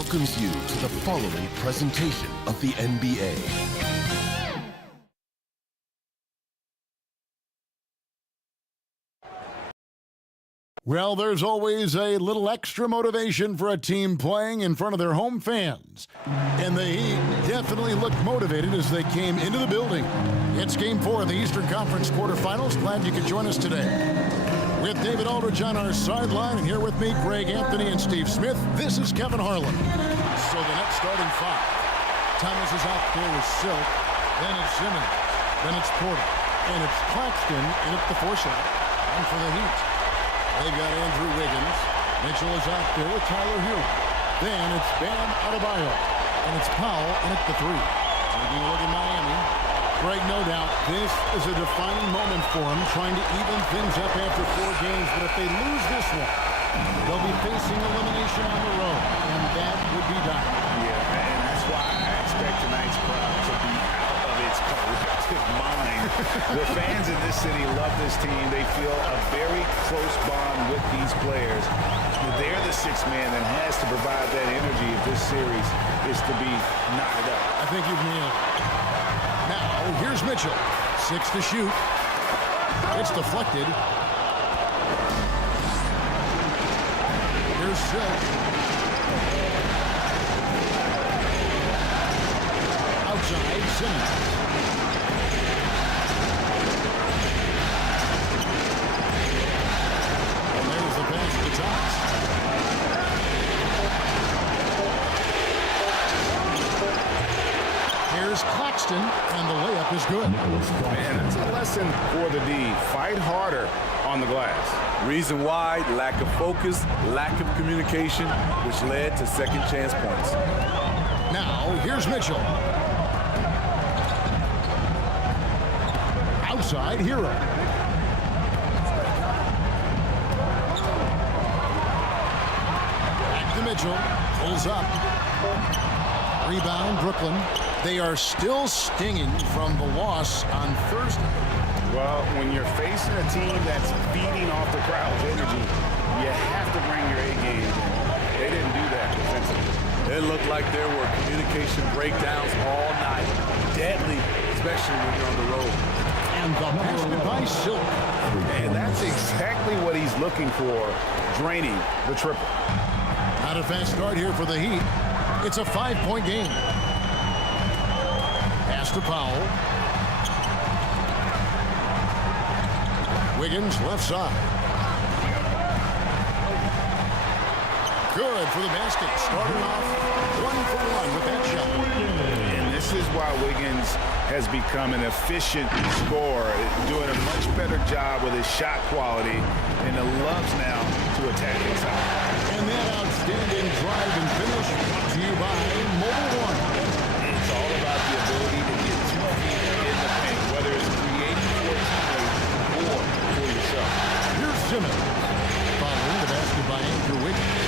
welcomes you to the following presentation of the NBA. Well, there's always a little extra motivation for a team playing in front of their home fans. And the Heat definitely looked motivated as they came into the building. It's Game 4 of the Eastern Conference quarterfinals. Glad you could join us today. With David Aldridge on our sideline, and here with me, Greg Anthony and Steve Smith, this is Kevin Harlan. So the next starting five. Thomas is out there with Silk. Then it's Simmons. Then it's Porter. And it's Claxton in at the four-shot. And for the Heat, they've got Andrew Wiggins. Mitchell is out there with Tyler Hero. Then it's Bam Adebayo. And it's Powell in at the three. Taking a look at Miami. Greg, no doubt, this is a defining moment for them, trying to even things up after 4 games. But if they lose this one, they'll be facing elimination on the road, and that would be dire. Yeah, and that's why I expect tonight's crowd to be out of its collective mind. The fans in this city love this team. They feel a very close bond with these players. They're the sixth man that has to provide that energy if this series is to be knotted up. I think you've nailed it. Now, here's Mitchell. 6 to shoot. It's deflected. Here's Silk. Outside, Simmons. And there's the pass to Thomas. Here's Claxton, and the layup is good. Man, that's a lesson for the D. Fight harder on the glass. Reason why, lack of focus, lack of communication, which led to second chance points. Now, here's Mitchell. Outside, Hero. Back to Mitchell. Pulls up. Rebound, Brooklyn. They are still stinging from the loss on Thursday. Well, when you're facing a team that's feeding off the crowd's energy, you have to bring your A game. They didn't do that defensively. It looked like there were communication breakdowns all night. Deadly, especially when you're on the road. And the basket by Silk. And that's exactly what he's looking for, draining the triple. Not a fast start here for the Heat. It's a 5-point game. Pass to Powell. Wiggins left side. Good for the basket. Starting off 1 for 1 with that shot. And this is why Wiggins has become an efficient scorer, doing a much better job with his shot quality, and loves now to attack inside. And that outstanding drive and finish brought to you by Mobile One. It's all about the ability to get 2 feet in the paint, whether it's creating for a teammate or for yourself. Here's Simmons. Following the basket by Andrew Wiggins.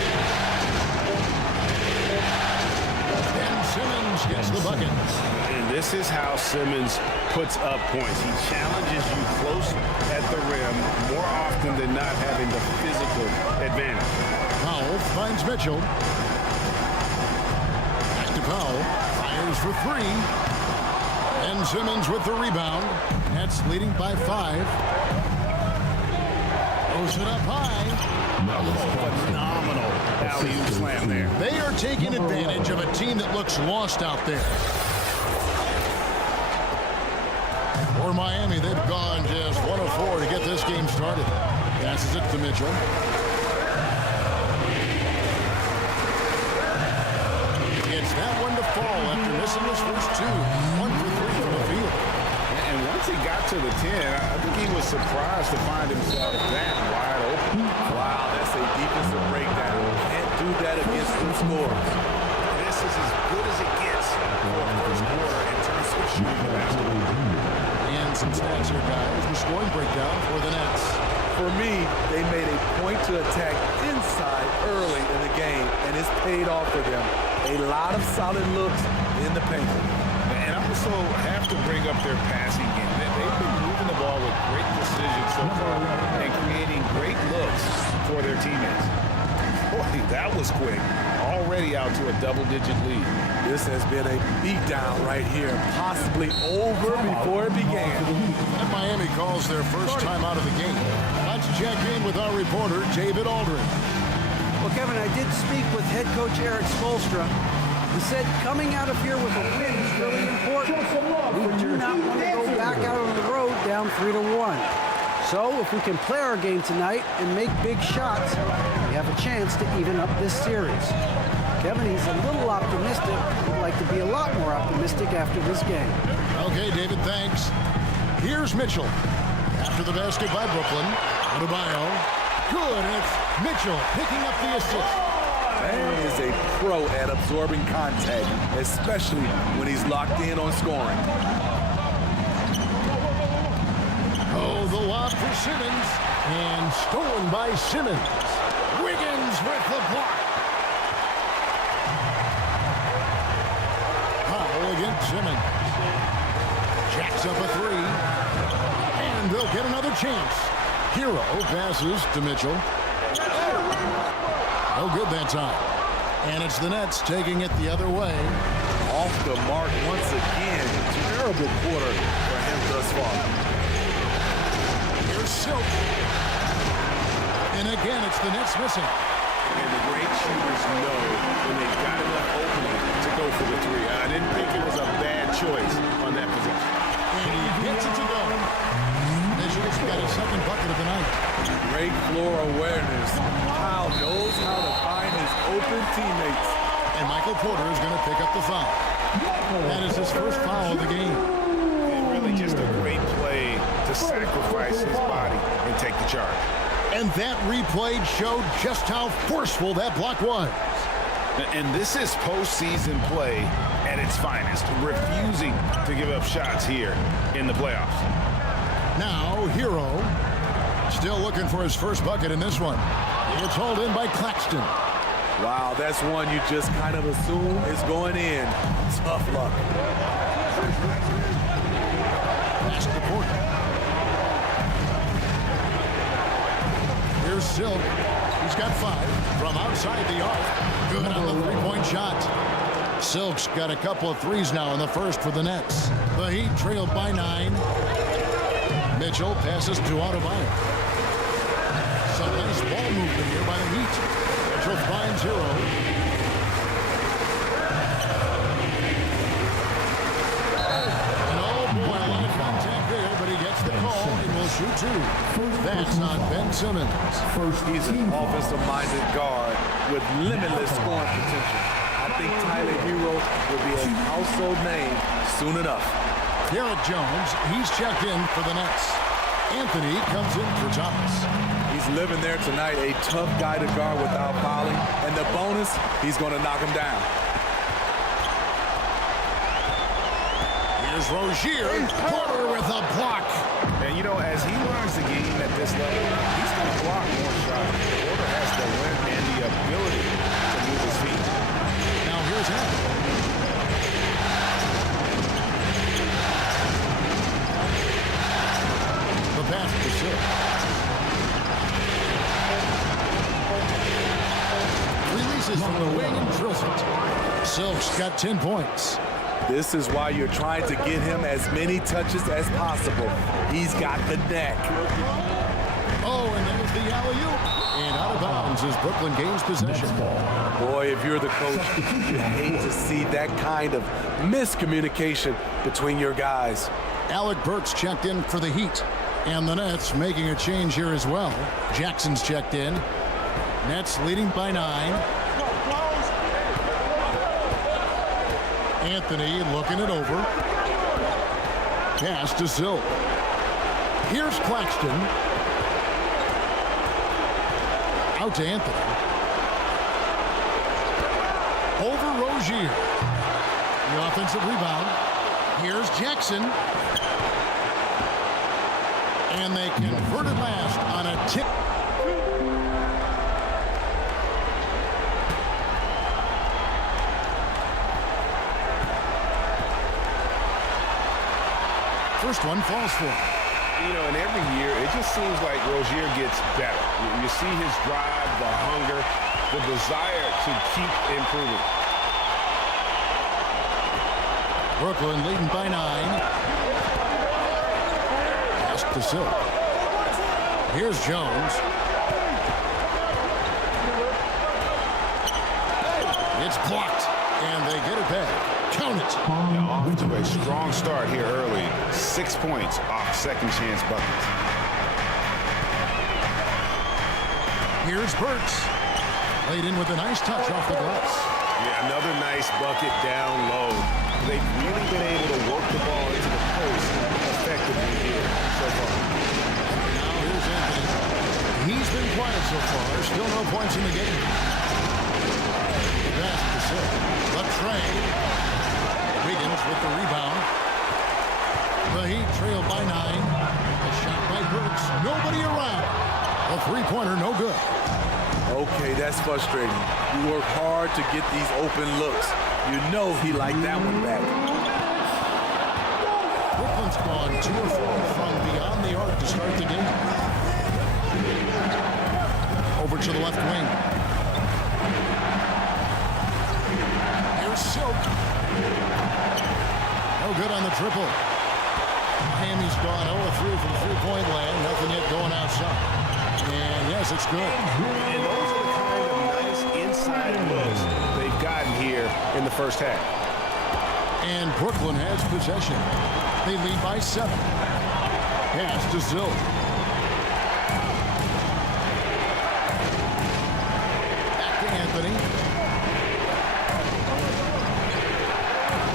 And Simmons gets the bucket. And this is how Simmons puts up points. He challenges you close at the rim more often than not, having the physical advantage. Powell finds Mitchell. Back to Powell. Fires for 3. And Simmons with the rebound. Nets leading by 5. Throws it up high. Phenomenal alley-oop slam there. They are taking advantage of a team that looks lost out there. For Miami, they've gone just 1 of 4 to get this game started. Passes it to Mitchell. It's that one to fall after missing his first 2. 1 for 3 from the field. And once he got to the 10, I think he was surprised to find himself that wide open. Wow, that's a defensive breakdown. Can't do that against two scorers. This is as good as it gets for a first quarter in terms of shooting the basketball. And some stats here, guys. The scoring breakdown for the Nets. For me, they made a point to attack inside early in the game, and it's paid off for them. A lot of solid looks in the paint. And also have to bring up their passing game. They've been moving the ball with great precision so far and creating great looks for their teammates. Boy, that was quick. Already already out to a double-digit lead. This has been a beatdown right here, possibly over before it began. And Miami calls their first time out of the game. Let's check in with our reporter, David Aldridge. Well, Kevin, I did speak with head coach Eric Spoelstra. He said coming out of here with a win is really important. We do not want to go back out on the road down 3-1. So if we can play our game tonight and make big shots, we have a chance to even up this series. Kevin, he's a little optimistic. He'd like to be a lot more optimistic after this game. Okay, David, thanks. Here's Mitchell. After the basket by Brooklyn. Adebayo. Good, and it's Mitchell picking up the assist. Man is a pro at absorbing contact, especially when he's locked in on scoring. Oh, the lob for Simmons. And stolen by Simmons. Wiggins with the block. Foul against Simmons. Jacks up a three. And they'll get another chance. Hero passes to Mitchell. No good that time. And it's the Nets taking it the other way. Off the mark once again. Terrible quarter for him thus far. Here's Silk. And again, it's the Nets missing. And the great shooters know when they've got enough opening to go for the three. I didn't think it was a bad choice on that possession. And he gets it to go. Mitchell's got a second bucket of the night. Great floor awareness. Kyle knows how to find his open teammates. And Michael Porter is going to pick up the foul. That is his first foul of the game. And really just a great play to sacrifice his body and take the charge. And that replay showed just how forceful that block was. And this is postseason play at its finest, refusing to give up shots here in the playoffs. Now, Hero, still looking for his first bucket in this one. It's hauled in by Claxton. Wow, that's one you just kind of assume is going in. Tough luck. Pass to Porter. Here's Silk. He's got 5 from outside the arc. Good on the three-point shot. Silk's got a couple of threes now in the first for the Nets. The Heat trailed by 9. Mitchell passes to Adebayo. Some nice ball movement here by the Heat. Mitchell finds Hero. And oh boy, a lot of contact there, but he gets the call and will shoot 2. That's on Ben Simmons. He's an offensive-minded guard with limitless scoring potential. I think Tyler Hero will be a household name soon enough. Garrett Jones, he's checked in for the Nets. Anthony comes in for Thomas. He's living there tonight, a tough guy to guard without fouling. And the bonus, he's going to knock him down. Here's Rozier. Porter with a block. And, you know, as he learns the game at this level, he's going to block more shots. Porter has the length and the ability to move his feet. Now here's Anthony. The pass to Silk. Releases from the wing and drills it. Silk's got 10 points. This is why you're trying to get him as many touches as possible. He's got the neck. Oh, and there's the alley-oop. And out of bounds is Brooklyn gains possession. Boy, if you're the coach, you hate to see that kind of miscommunication between your guys. Alec Burks checked in for the Heat. And the Nets making a change here as well. Jackson's checked in. Nets leading by 9. Anthony looking it over. Pass to Silk. Here's Claxton. Out to Anthony. Over Rozier. The offensive rebound. Here's Jackson. And they converted last on a tip. First one falls for him. You know, and every year, it just seems like Rozier gets better. You see his drive, the hunger, the desire to keep improving. Brooklyn leading by 9. Pass to Silk. Here's Jones. It's blocked, and they get it back. Count it. Yeah, off to a strong start here early. 6 points off second chance buckets. Here's Burks. Laid in with a nice touch off the glass. Yeah, another nice bucket down low. They've really been able to work the ball into the post effectively here so far. Now here's Anthony. He's been quiet so far. Still no points in the game. Pass to Silk. The tray. Wiggins with the rebound. The Heat trail by 9. A shot by Burks. Nobody around. A three-pointer, no good. Okay, that's frustrating. You work hard to get these open looks. You know he liked that one back. Brooklyn's gone 2 or 4 from beyond the arc to start the game. Over to the left wing. Here's Silk. No good on the triple. Miami's gone 0-3 from three-point land. Nothing yet going outside. And yes, it's good. And those are the kind of nice inside looks they've gotten here in the first half. And Brooklyn has possession. They lead by 7. Pass to Silk. Back to Anthony.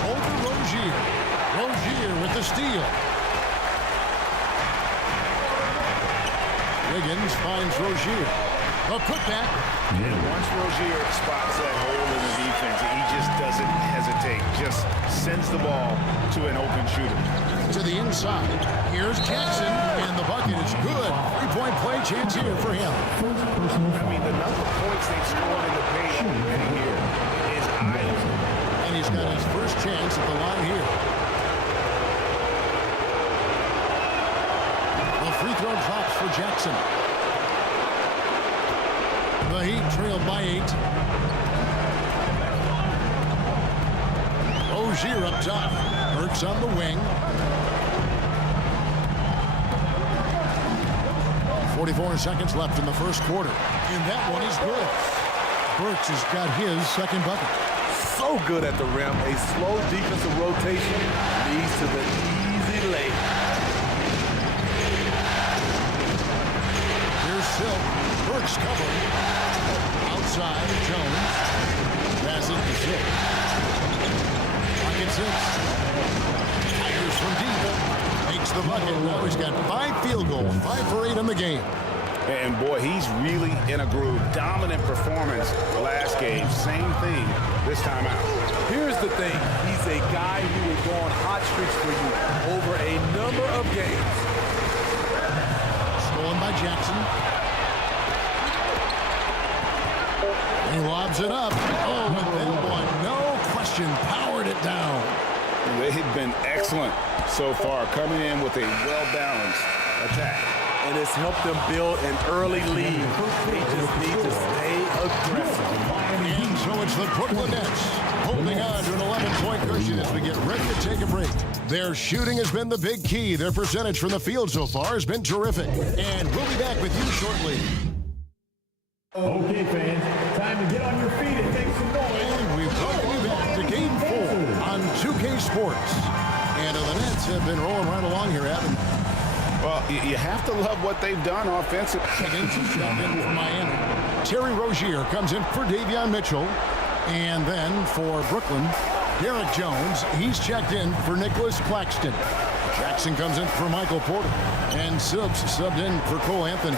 Over Rozier. Rozier with the steal. Wiggins finds Rozier. A putback. And once Rozier spots that hole in the defense, he just doesn't hesitate. Just sends the ball to an open shooter. To the inside. Here's Jackson, and the bucket is good. Three-point play chance here for him. I mean, the number of points they've scored in the paint here is eye-opening. And he's got his first chance at the line here. The free throw drops for Jackson. The Heat trailed by 8. Rozier up top. Burks on the wing. 44 seconds left in the first quarter. And that one is good. Burks has got his second bucket. So good at the rim. A slow defensive rotation leads to the easy lay. Here's Silk. Burks covering. Outside, Jones. Pass it to Silk. Pocket 6. Tigers from deep. Makes the bucket. Now he's got 5 field goals. 5 for 8 in the game. And boy, he's really in a groove. Dominant performance last game. Same thing this time out. Here's the thing. He's a guy who will go on hot streaks for you over a number of games. Stolen by Jackson. He lobs it up. Oh, and then one, no question, powered it down. They've been excellent so far, coming in with a well-balanced attack. And it's helped them build an early lead. They just need to stay aggressive. And so it's the Brooklyn Nets holding on to an 11-point cushion as we get ready to take a break. Their shooting has been the big key. Their percentage from the field so far has been terrific. And we'll be back with you shortly. Okay, fans, time to get on your feet and make some noise. And we welcome you back to Game 4 on 2K Sports. And the Nets have been rolling right along here, haven't they? Well, you have to love what they've done offensively. Higgins is checked in for Miami. Terry Rozier comes in for Davion Mitchell. And then for Brooklyn, Derek Jones. He's checked in for Nicholas Claxton. Jackson comes in for Michael Porter. And Silks subbed in for Cole Anthony.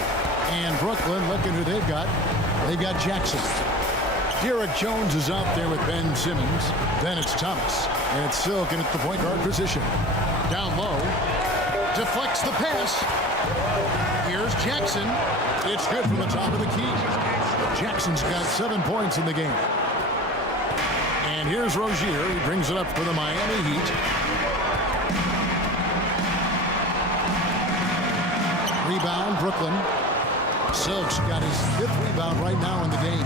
And Brooklyn, look at who they've got. They've got Jackson. Derek Jones is out there with Ben Simmons. Then it's Thomas. And it's Silk in at the point guard position. Down low. Deflects the pass. Here's Jackson. It's good from the top of the key. Jackson's got 7 points in the game. And here's Rozier. He brings it up for the Miami Heat. Rebound, Brooklyn. Silk's got his 5th rebound right now in the game.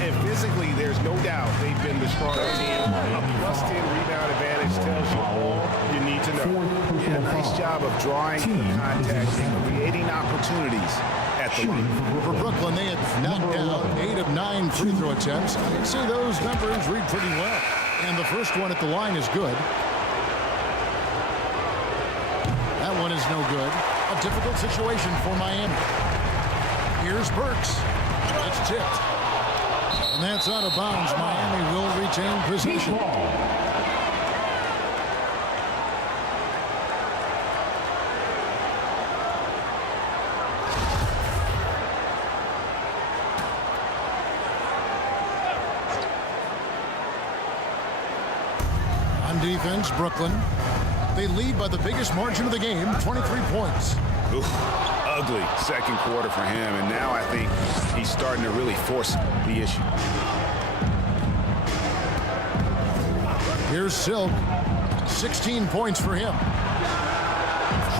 And physically, there's no doubt they've been the stronger team. A +10 rebound advantage tells you all you need to know. Yeah, nice job of drawing the contact and creating opportunities at the line. For Brooklyn, they had knocked down 8 of 9 free throw attempts. I'd say those numbers read pretty well. And the first one at the line is good. That one is no good. A difficult situation for Miami. Here's Burks. It's tipped. And that's out of bounds. Miami will retain possession. On defense, Brooklyn. They lead by the biggest margin of the game, 23 points. Oof, ugly second quarter for him, and now I think he's starting to really force the issue. Here's Silk, 16 points for him.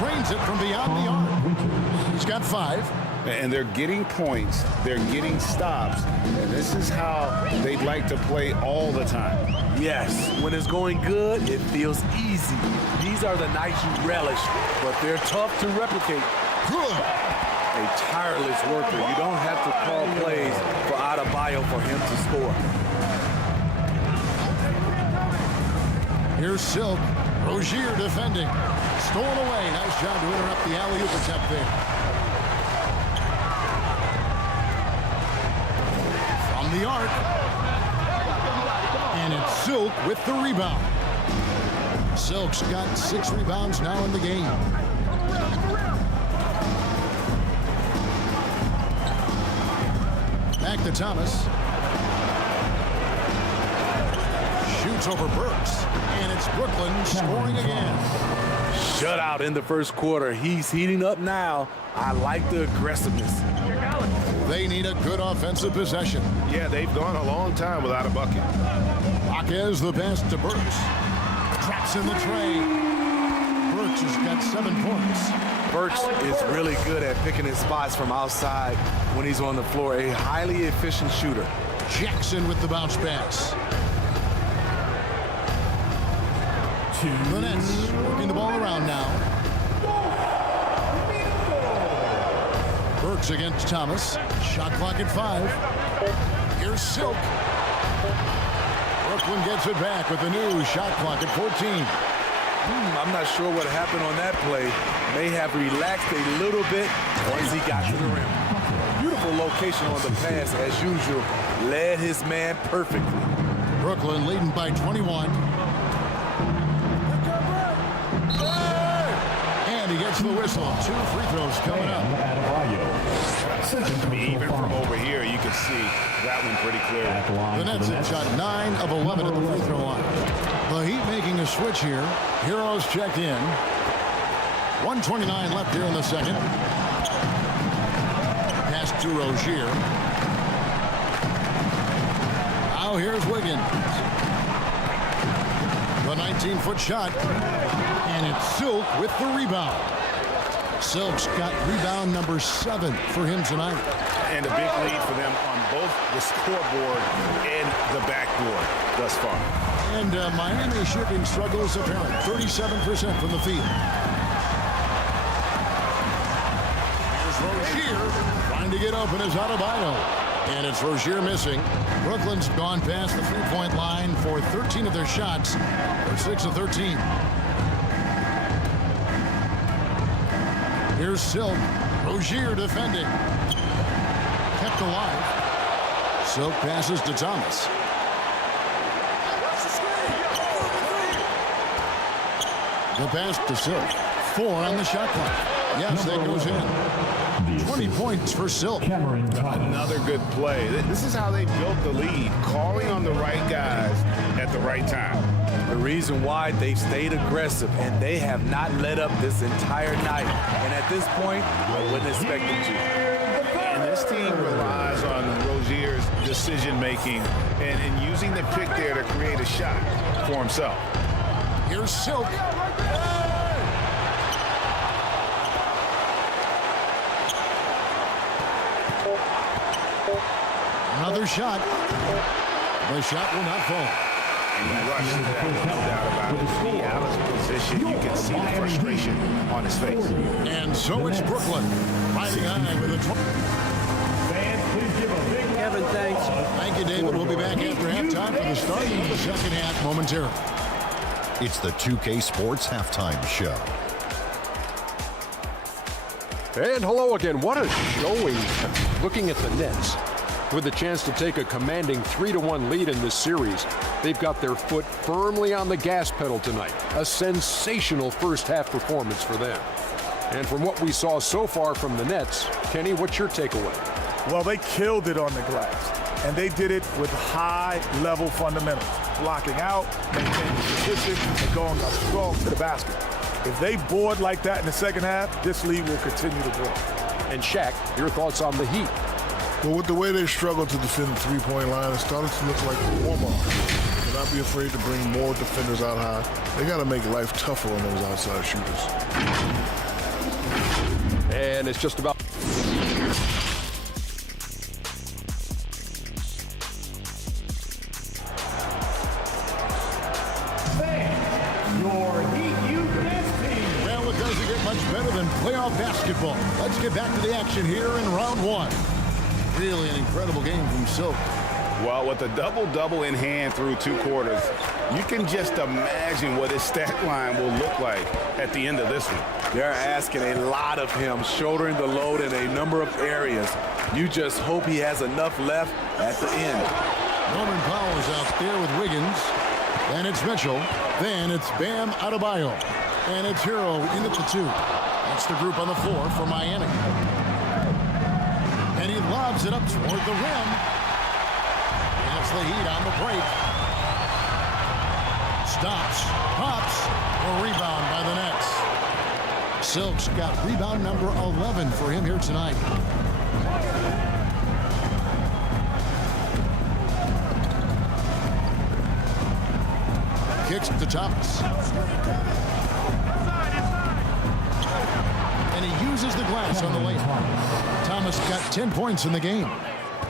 Drains it from beyond the arc. He's got 5. And they're getting points, they're getting stops, and this is how they'd like to play all the time. Yes, when it's going good, it feels easy. These are the nights you relish, but they're tough to replicate. Good. A tireless worker. You don't have to call plays for Adebayo for him to score. Here's Silk. Rozier defending. Stolen away. Nice job to interrupt the alley-oop attempt there. From the arc. And it's Silk with the rebound. Silk's got 6 rebounds now in the game. Back to Thomas. Shoots over Burks. And it's Brooklyn scoring again. Shutout in the first quarter. He's heating up now. I like the aggressiveness. They need a good offensive possession. Yeah, they've gone a long time without a bucket. Marquez the pass to Burks. Traps in the tray. Burks has got 7 points. Burks is really good at picking his spots from outside when he's on the floor. A highly efficient shooter. Jackson with the bounce pass. The Nets working the ball around now. Burks against Thomas. Shot clock at 5. Here's Silk. Brooklyn gets it back with the new shot clock at 14. I'm not sure what happened on that play. May have relaxed a little bit once he got to the rim. Beautiful location on the pass as usual. Led his man perfectly. Brooklyn leading by 21. And he gets the whistle. 2 free throws coming up. Even from over here, you can see that one pretty clear. The Nets have shot 9 of 11 at the free throw line. The Heat making a switch here. Heroes checked in. 1:29 left here in the second. Pass to Rozier. Now here's Wiggins. The 19-foot shot. And it's Silk with the rebound. Silk's got rebound number 7 for him tonight. And a big lead for them on both the scoreboard and the backboard thus far. And Miami shooting struggles apparent. 37% from the field. Here's Rozier trying to get open as Adebayo. And it's Rozier missing. Brooklyn's gone past the 3-point line for 13 of their shots. They're 6 of 13. Here's Silk. Rozier defending. Kept alive. Silk passes to Thomas. The pass to Silk. 4 on the shot clock. Yes, that goes in. 20 points for Silk. Another good play. This is how they built the lead, calling on the right guys at the right time. The reason why they've stayed aggressive and they have not let up this entire night. And at this point, I wouldn't expect them to. And this team relies on Rozier's decision-making and using the pick there to create a shot for himself. Here's Silk. Another shot. The shot will not fall. And he rushed to that, no doubt about it. The Alice position, you can see the frustration on his face. And so it's Brooklyn riding high with a 20. Fans, please give a big Kevin, thanks. Thank you, David. We'll be back after halftime for the start of the second half momentarily. It's the 2K Sports Halftime Show. And hello again. What a showing. Looking at the Nets, with a chance to take a commanding 3-1 lead in this series, they've got their foot firmly on the gas pedal tonight. A sensational first half performance for them. And from what we saw so far from the Nets, Kenny, what's your takeaway? Well, they killed it on the glass, and they did it with high-level fundamentals, blocking out, maintaining position, and going up strong to the basket. If they board like that in the second half, this lead will continue to grow. And Shaq, your thoughts on the Heat? Well, with the way they struggle to defend the three-point line, it's starting to look like a warm-up. Do not be afraid to bring more defenders out high. They got to make life tougher on those outside shooters. And it's just about... your Heat Youth Dance Team. Well, it doesn't get much better than playoff basketball. Let's get back to the action here in round one. Really an incredible game from Silk. Well, with a double-double in hand through 2 quarters, you can just imagine what his stat line will look like at the end of this one. They're asking a lot of him, shouldering the load in a number of areas. You just hope he has enough left at the end. Norman Powell's out there with Wiggins. Then it's Mitchell. Then it's Bam Adebayo. And it's Hero in at the 2. That's the group on the floor for Miami. And he lobs it up toward the rim. That's the Heat on the break. Stops, pops, a rebound by the Nets. Silk's got rebound number 11 for him here tonight. Kicks to Thomas. And he uses the glass on the layup. Thomas got 10 points in the game.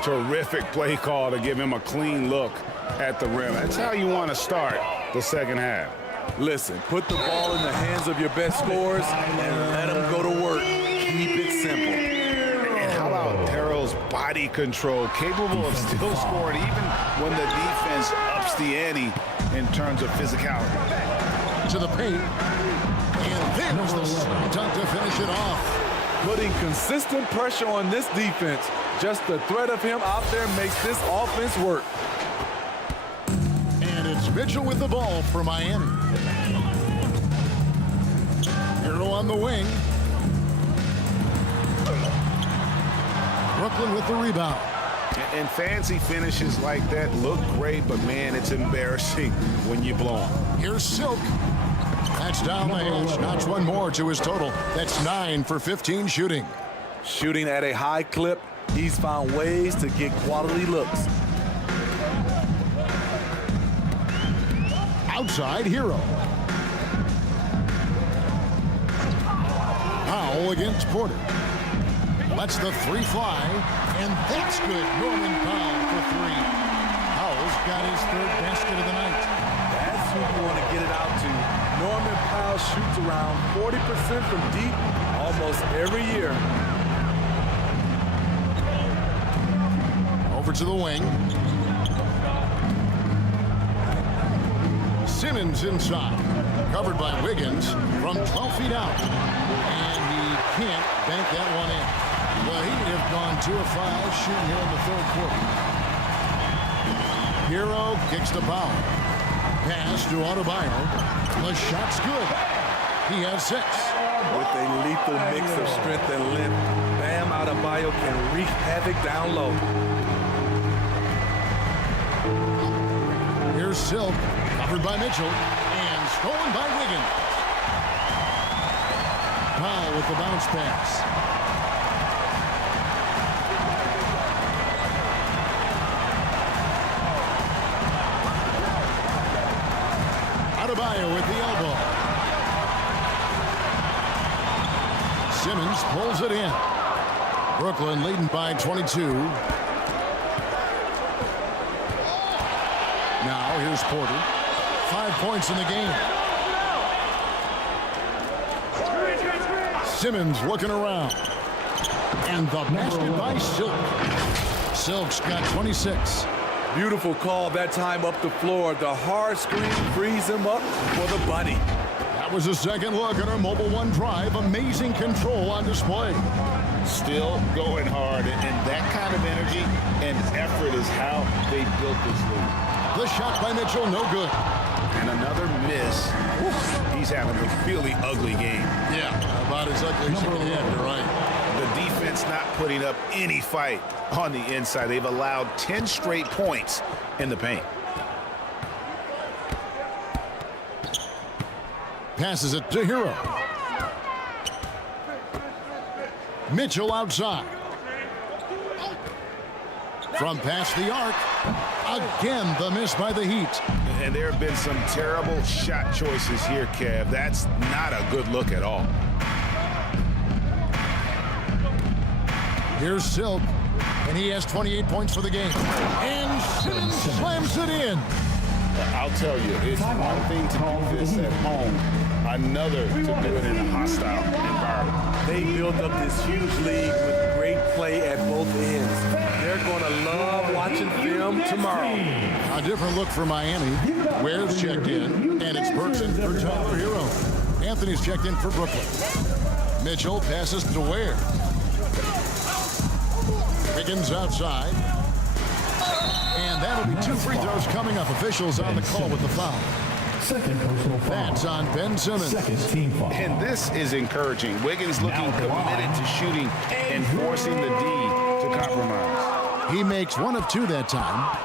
Terrific play call to give him a clean look at the rim. That's how you want to start the second half. Listen, put the ball in the hands of your best scorers and let them go to work. Keep it simple. And how about Terrell's body control, capable of still scoring even when the defense ups the ante in terms of physicality. To the paint. And then there's the slam dunk to finish it off. Putting consistent pressure on this defense. Just the threat of him out there makes this offense work. And it's Mitchell with the ball for Miami. Hero on the wing. Brooklyn with the rebound. And fancy finishes like that look great, but man, it's embarrassing when you blow them. Here's Silk. That's down the edge. Notch one more to his total. That's 9 for 15 shooting. Shooting at a high clip, he's found ways to get quality looks. Outside Hero. Powell against Porter. Lets the 3 fly, and that's good. Norman Powell for 3. Powell's got his 3rd basket of the night. That's who you want to get it out to. Norman Powell shoots around 40% from deep almost every year. Over to the wing. Simmons inside. Covered by Wiggins from 12 feet out. And he can't bank that one in. The Heat have gone 2 of 5 shooting here in the 3rd quarter. Hero kicks to Powell. Pass to Adebayo. The shot's good. He has 6. With a lethal mix of strength and length, Bam Adebayo can wreak havoc down low. Here's Silk, covered by Mitchell, and stolen by Wiggins. Powell with the bounce pass. Adebayo with the elbow. Simmons pulls it in. Brooklyn leading by 22. Now here's Porter. 5 points in the game. Simmons looking around. And the basket by Silk. Silk's got 26. Beautiful call that time up the floor. The hard screen frees him up for the bunny. That was a second look at our Mobile One drive. Amazing control on display. Still going hard, and that kind of energy and effort is how they built this lead. The shot by Mitchell, no good. And another miss. He's having a really ugly game. Yeah, about as ugly as you can have, you're right. The defense not putting up any fight on the inside. They've allowed 10 straight points in the paint. Passes it to Hero. Mitchell outside. From past the arc. Again, the miss by the Heat. And there have been some terrible shot choices here, Kev. That's not a good look at all. Here's Silk, and he has 28 points for the game. And Simmons slams it in. I'll tell you, it's one thing to do this at home, another to do it in a hostile environment. They built up this huge lead with great play at both ends. They're going to love watching film tomorrow. A different look for Miami. Ware's checked in, and it's Berkson for Tyler Hero. Anthony's checked in for Brooklyn. Mitchell passes to Ware. Wiggins outside. And that'll be 2 free throws coming up. Officials on the call with the foul. Second personal foul. That's on Ben Simmons. Second team foul. And this is encouraging. Wiggins looking committed to shooting and forcing the D to compromise. He makes 1 of 2 that time.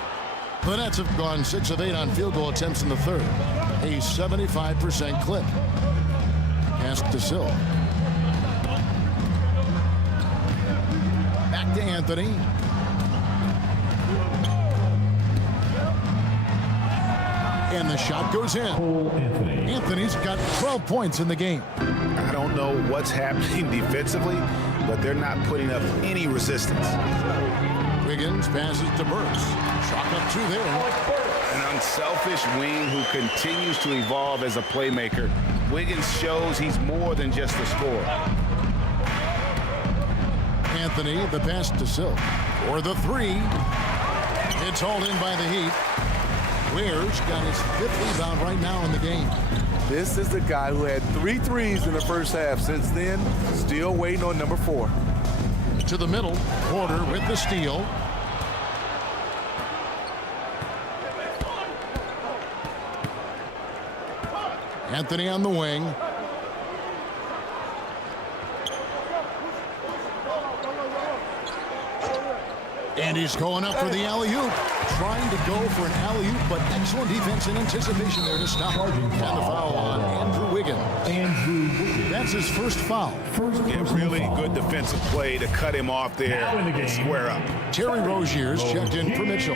The Nets have gone 6 of 8 on field goal attempts in the third. A 75% clip. Pass to Silk. Back to Anthony. And the shot goes in. Anthony's got 12 points in the game. I don't know what's happening defensively, but they're not putting up any resistance. Wiggins passes to Burks. Shot up 2 there. An unselfish wing who continues to evolve as a playmaker. Wiggins shows he's more than just a scorer. Anthony, the pass to Silk. For the 3. It's hauled in by the Heat. Ware's got his 5th rebound right now in the game. This is the guy who had 3 threes in the first half. Since then, still waiting on number 4. To the middle. Porter with the steal. Anthony on the wing. And he's going up for the alley-oop. Trying to go for an alley-oop, but excellent defense and anticipation there to stop. And the foul on Andrew Wiggins. That's his first foul. Yeah, really good defensive play to cut him off there and square up. Terry Rozier's checked in for Mitchell.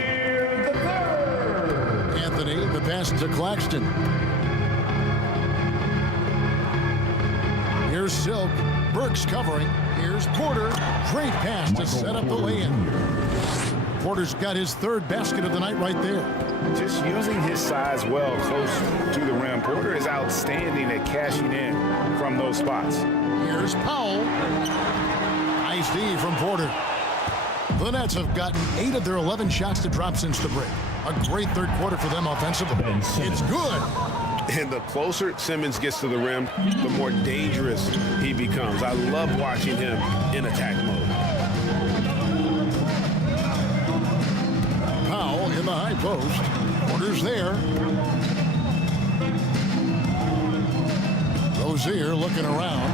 Anthony, the pass to Claxton. Here's Silk. Burks covering. Here's Porter. Great pass to set up the lay-in. Porter's got his 3rd basket of the night right there. Just using his size well close to the rim. Porter is outstanding at cashing in from those spots. Here's Powell. Nice D from Porter. The Nets have gotten 8 of their 11 shots to drop since the break. A great third quarter for them offensively. It's good. And the closer Simmons gets to the rim, the more dangerous he becomes. I love watching him in attack mode. Powell in the high post. Porter's there. Rozier looking around.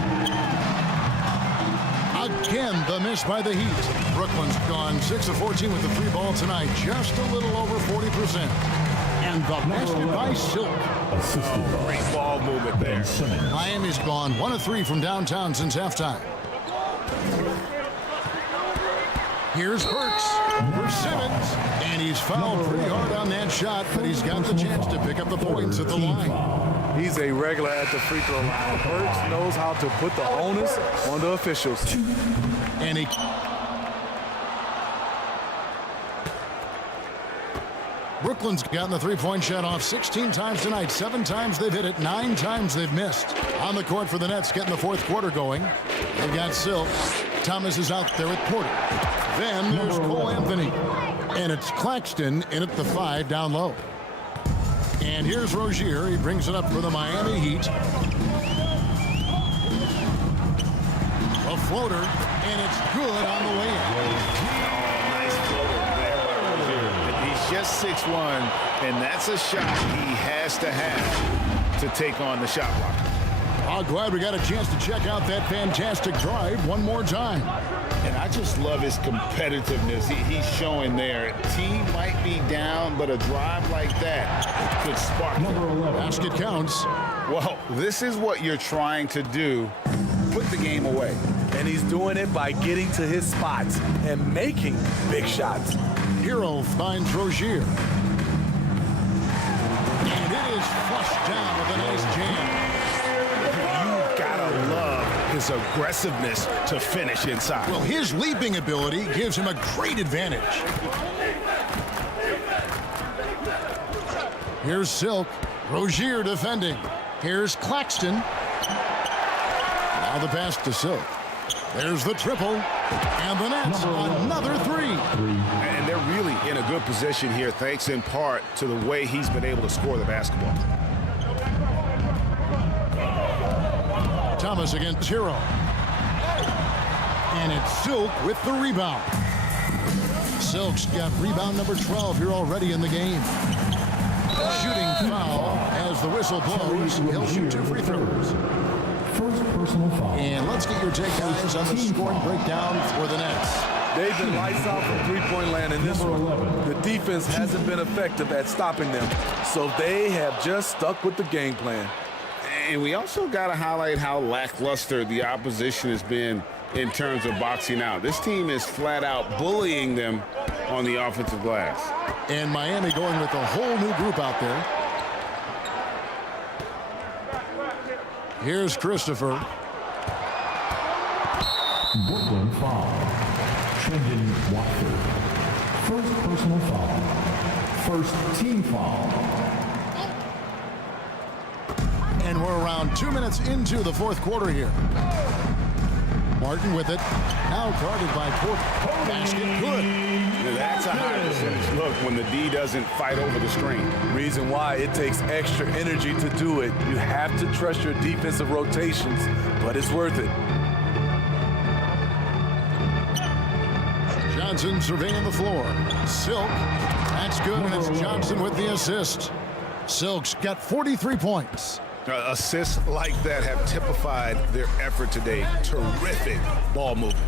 Again, the miss by the Heat. Brooklyn's gone 6 of 14 with the 3 ball tonight. Just a little over 40%. And the basket by Silk. Great ball movement there. Miami's gone 1 of 3 from downtown since halftime. Here's Burks for Simmons. And he's fouled pretty hard on that shot, but he's got the chance to pick up the points at the line. He's a regular at the free throw line. Burks knows how to put the onus on the officials. And he Brooklyn's gotten the three-point shot off 16 times tonight. 7 times they've hit it, 9 times they've missed. On the court for the Nets, getting the fourth quarter going. They've got Silk. Thomas is out there with Porter. Then there's Cole Anthony. And it's Claxton in at the 5 down low. And here's Rozier. He brings it up for the Miami Heat. A floater, and it's good on the way in. He's just 6'1", and that's a shot he has to have to take on the shot blocker. I'm glad we got a chance to check out that fantastic drive one more time. And I just love his competitiveness he's showing there. Team might be down, but a drive like that could spark. Number 11. Basket counts. Well, this is what you're trying to do. Put the game away. And he's doing it by getting to his spots and making big shots. Hero finds Rozier. And it is flushed down with a nice jam. You gotta love his aggressiveness to finish inside. Well, his leaping ability gives him a great advantage. Here's Silk. Rozier defending. Here's Claxton. Now the pass to Silk. There's the triple. And the Nets, another 3. And they're really in a good position here, thanks in part to the way he's been able to score the basketball. Thomas against Hero. And it's Silk with the rebound. Silk's got rebound number 12 here already in the game. Shooting foul as the whistle blows. He'll shoot 2 free throws. First personal foul. And let's get your take, guys, on the scoring breakdown for the Nets. They've been lights out from three-point land in this one. The defense hasn't been effective at stopping them, so they have just stuck with the game plan. And we also got to highlight how lackluster the opposition has been in terms of boxing out. This team is flat out bullying them on the offensive glass. And Miami going with a whole new group out there. Here's Christopher. Brooklyn foul. Trendon Watford. First personal foul. First team foul. And we're around 2 minutes into the fourth quarter here. Martin with it. Now guarded by Porter. Basket good. Now that's a high percentage look when the D doesn't fight over the screen. Reason why it takes extra energy to do it. You have to trust your defensive rotations, but it's worth it. Johnson surveying the floor. Silk. That's good, and it's Johnson with the assist. Silk's got 43 points. Assists like that have typified their effort today. Terrific ball movement.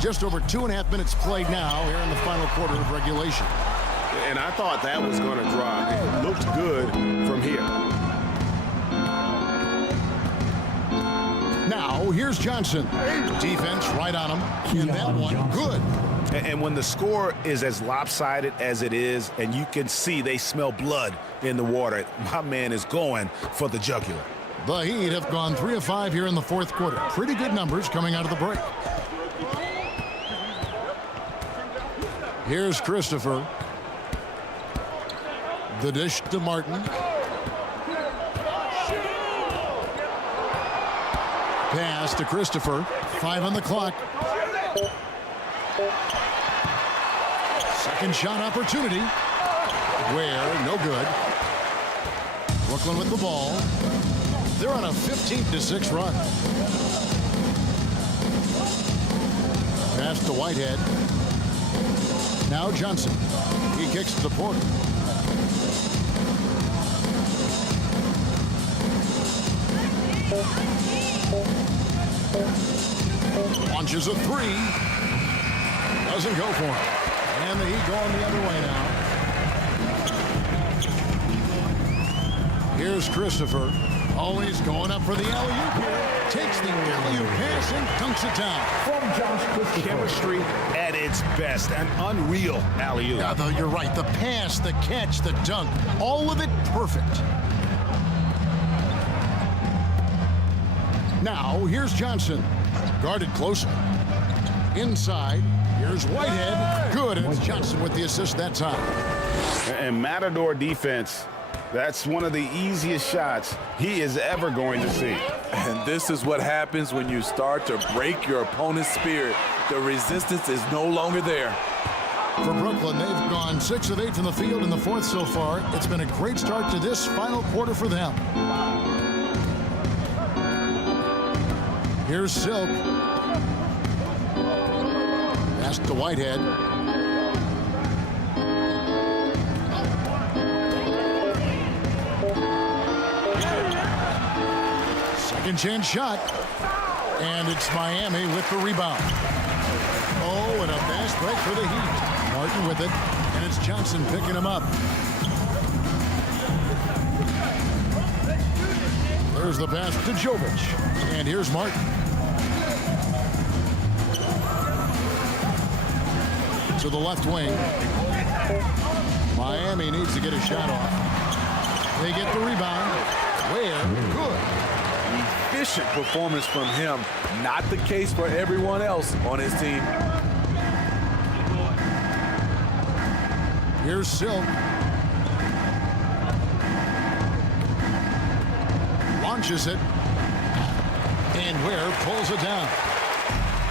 Just over 2.5 minutes played now here in the final quarter of regulation. And I thought that was going to drop. It looked good from here. Now, here's Johnson. Defense right on him. And that one, good. And when the score is as lopsided as it is, and you can see they smell blood in the water, my man is going for the jugular. The Heat have gone 3 of 5 here in the fourth quarter. Pretty good numbers coming out of the break. Here's Christopher. The dish to Martin. Pass to Christopher. 5 on the clock. Second shot opportunity. Where? No good. Brooklyn with the ball. They're on a 15-6 run. Pass to Whitehead. Now Johnson. He kicks to Porter. Launches a 3. Doesn't go for him. And the Heat going the other way now. Here's Christopher. Always going up for the alley-oop here. Takes the alley-oop pass and dunks it down. From Josh Christopher. Chemistry at its best. An unreal alley-oop. Yeah, though, you're right. The pass, the catch, the dunk. All of it perfect. Now, here's Johnson. Guarded closely. Inside. Here's Whitehead. Good. And it's Johnson with the assist that time. And Matador defense, that's one of the easiest shots he is ever going to see. And this is what happens when you start to break your opponent's spirit. The resistance is no longer there. For Brooklyn, they've gone 6 of 8 from the field in the fourth so far. It's been a great start to this final quarter for them. Here's Silk. Pass to Whitehead. Second chance shot. And it's Miami with the rebound. Oh, and a fast break for the Heat. Martin with it, and it's Johnson picking him up. There's the pass to Jovic. And here's Martin. To the left wing. Miami needs to get a shot off. They get the rebound. Where? Good. Efficient performance from him. Not the case for everyone else on his team. Here's Silk. Launches it. And Ware pulls it down.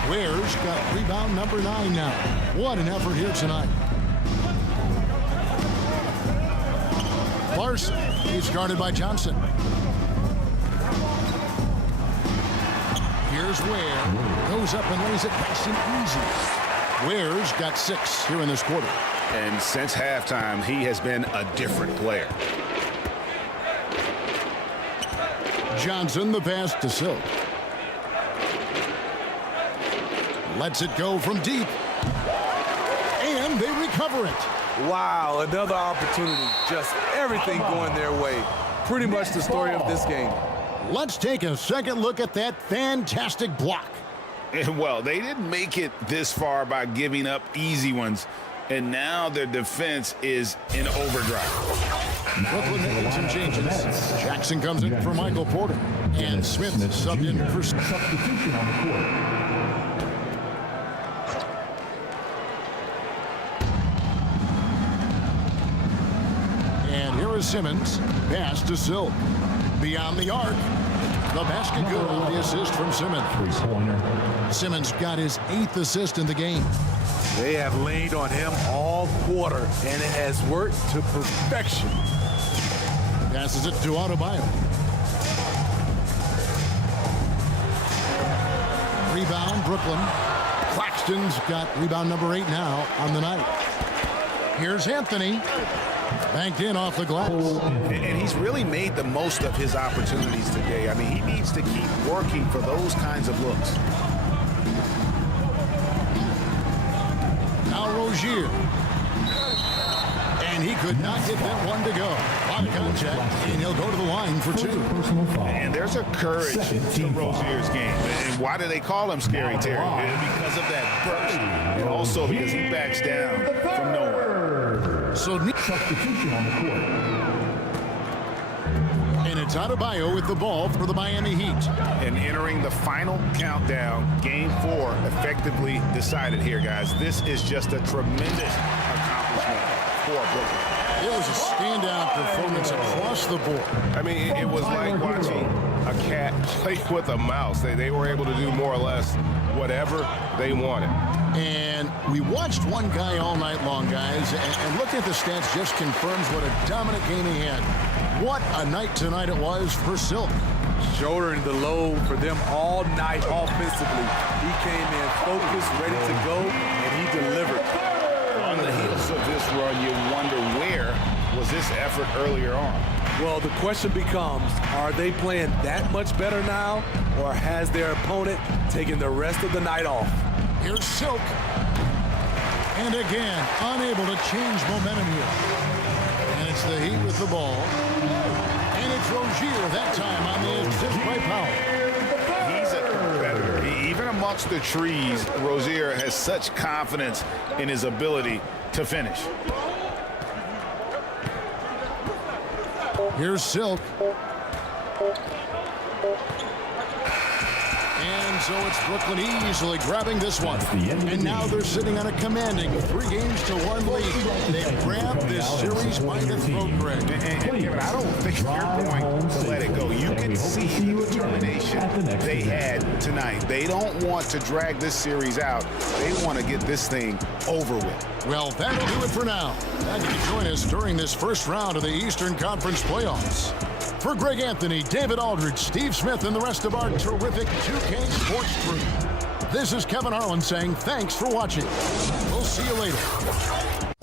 Ware's got rebound number 9 now. What an effort here tonight. Larson. He's guarded by Johnson. Here's Ware. Goes up and lays it nice and easy. Ware's got 6 here in this quarter. And since halftime, he has been a different player. Johnson, the pass to Silk. Lets it go from deep. And they recover it. Wow, another opportunity. Just everything going their way. Pretty much the story of this game. Let's take a second look at that fantastic block. And well, they didn't make it this far by giving up easy ones. And now their defense is in overdrive. Brooklyn making some changes. Jackson comes in for Michael Porter. And Smith subbed in for Substitution on the court. And here is Simmons. Pass to Silk. Beyond the arc. The basket good on the assist from Simmons. Three-pointer. Simmons got his 8th assist in the game. They have leaned on him all quarter, and it has worked to perfection. Passes it to Adebayo. Rebound, Brooklyn. Claxton's got rebound number 8 now on the night. Here's Anthony. Banked in off the glass. And he's really made the most of his opportunities today. I mean, he needs to keep working for those kinds of looks. Now Rozier. And he could not get that one to go. A lot of contact, and he'll go to the line for 2. And there's a courage to Rozier's game. And why do they call him Scary Terry? Because of that burst. And also because he backs down from nowhere. So Substitution on the court. And it's Adebayo with the ball for the Miami Heat. And entering the final countdown, Game 4 effectively decided here, guys. This is just a tremendous accomplishment for Brooklyn. It was a standout performance across the board. I mean, it was like watching a cat play with a mouse. They were able to do more or less whatever they wanted. And we watched one guy all night long, guys, and looking at the stats just confirms what a dominant game he had. What a night tonight it was for Silk. Shouldering the load for them all night offensively. He came in focused, ready to go, and he delivered. On the heels of this run, you wonder where was this effort earlier on? Well, the question becomes, are they playing that much better now, or has their opponent taken the rest of the night off? Here's Silk. And again, unable to change momentum here. And it's the Heat with the ball. And it's Rozier that time on the assist by Powell. He's a competitor. Even amongst the trees, Rozier has such confidence in his ability to finish. Here's Silk. And So it's Brooklyn easily grabbing this one. And now they're sitting on a commanding 3-1 lead. They've grabbed this series by the throat, Greg. And Kevin, I don't think they're going to let it go. You can see the determination they had tonight. They don't want to drag this series out. They want to get this thing over with. Well, that'll do it for now. Glad you could join us during this first round of the Eastern Conference playoffs. For Greg Anthony, David Aldridge, Steve Smith, and the rest of our terrific 2K Sports crew, this is Kevin Harlan saying thanks for watching. We'll see you later.